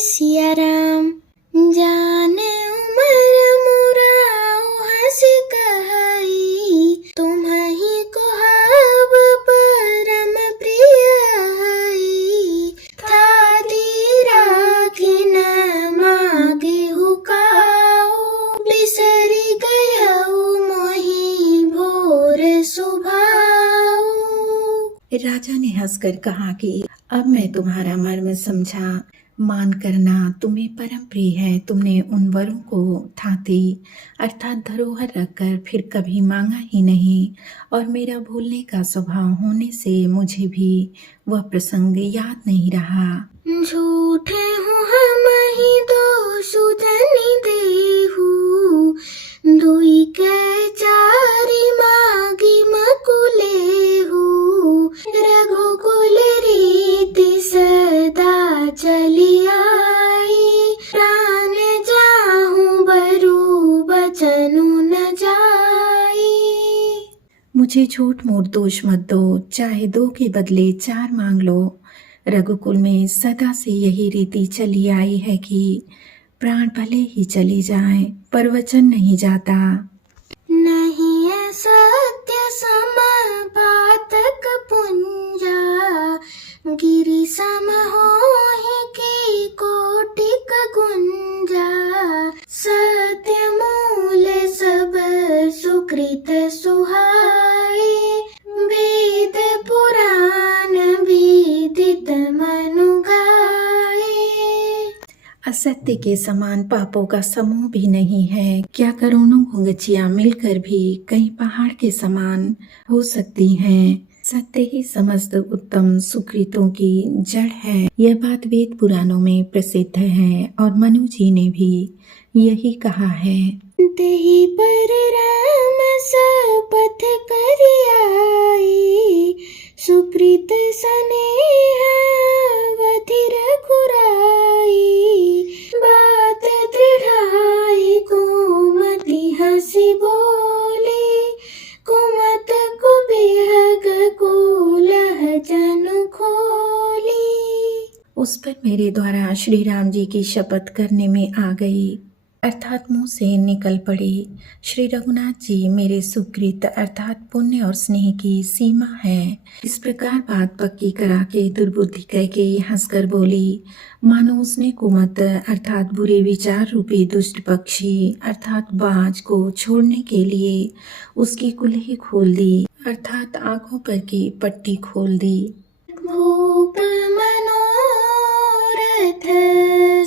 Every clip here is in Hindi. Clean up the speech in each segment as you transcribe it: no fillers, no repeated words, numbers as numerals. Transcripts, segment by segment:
सिया राम जाने उमर मुराऊ हंस कहई तुम्हि को हाव परम प्रिय हई थाती राखी न मागे हुकाऊ बिसरी गयऊ मोहि भोर सुभाऊ। राजा ने हंसकर कहा कि अब मैं तुम्हारा मर्म समझा। मान करना तुम्हें परम प्रिय है। तुमने उन वरों को थाती अर्थात धरोहर रखकर फिर कभी मांगा ही नहीं, और मेरा भूलने का स्वभाव होने से मुझे भी वह प्रसंग याद नहीं रहा। झूठे हूँ हम ही दो सुजनी देहु दुई के चारि मागी मकुलेहु रघुकुल रीति सदा चली आई प्राण जाहूँ बरु बचनु न जाई। मुझे झूठ मूठ दोष मत दो, चाहे 2 के बदले 4 मांग लो। रघुकुल में सदा से यही रीति चली आई है कि प्राण भले ही चली जाए पर वचन नहीं जाता। नहीं है सत्य सम पातक पुंजा गिरि सम होहि की कोटिक गुंजा सत्य मूल सब सुकृत सुहाई वेद पुराण विदित मनु गाए। असत्य के समान पापों का समूह भी नहीं है। क्या करोड़ों घुंघचियां मिलकर भी कई पहाड़ के समान हो सकती हैं। सत्य ही समस्त उत्तम सुकृतों की जड़ है। यह बात वेद पुराणों में प्रसिद्ध है और मनु जी ने भी यही कहा है। तेहि पर राम शपथ करि आई सुकृत स्नेह अवधि रघुराई बात दृढ़ाई कुमति हंसी बोली कुमत कुबेहग कुलह जनु खोली। उस पर मेरे द्वारा श्री राम जी की शपथ करने में आ गई अर्थात मुंह से निकल पड़ी। श्री रघुनाथ जी मेरे सुकृत अर्थात पुण्य और स्नेह की सीमा है। इस प्रकार बात पक्की करा के दुर्बुद्धि कह के हंसकर बोली, मानो उसने कुमत अर्थात बुरे विचार रूपी दुष्ट पक्षी अर्थात बाज को छोड़ने के लिए उसकी कुल्ही खोल दी अर्थात आंखों पर की पट्टी खोल दी। भूप मनोरथ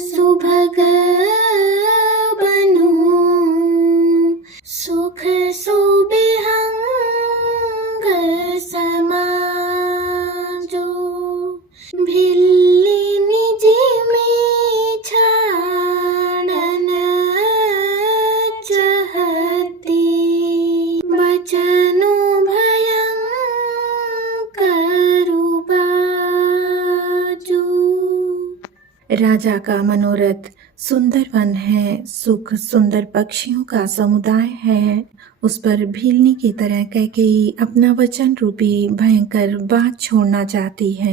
सुभग बनु सुख सुबिहंग समाजो भिल्ली निज में छाड़न चहती बचनु भयंकर बाजू। राजा का मनोरथ सुंदर वन है, सुख सुंदर पक्षियों का समुदाय है। उस पर भीलनी की तरह कैकेयी अपना वचन रूपी भयंकर बात छोड़ना चाहती है।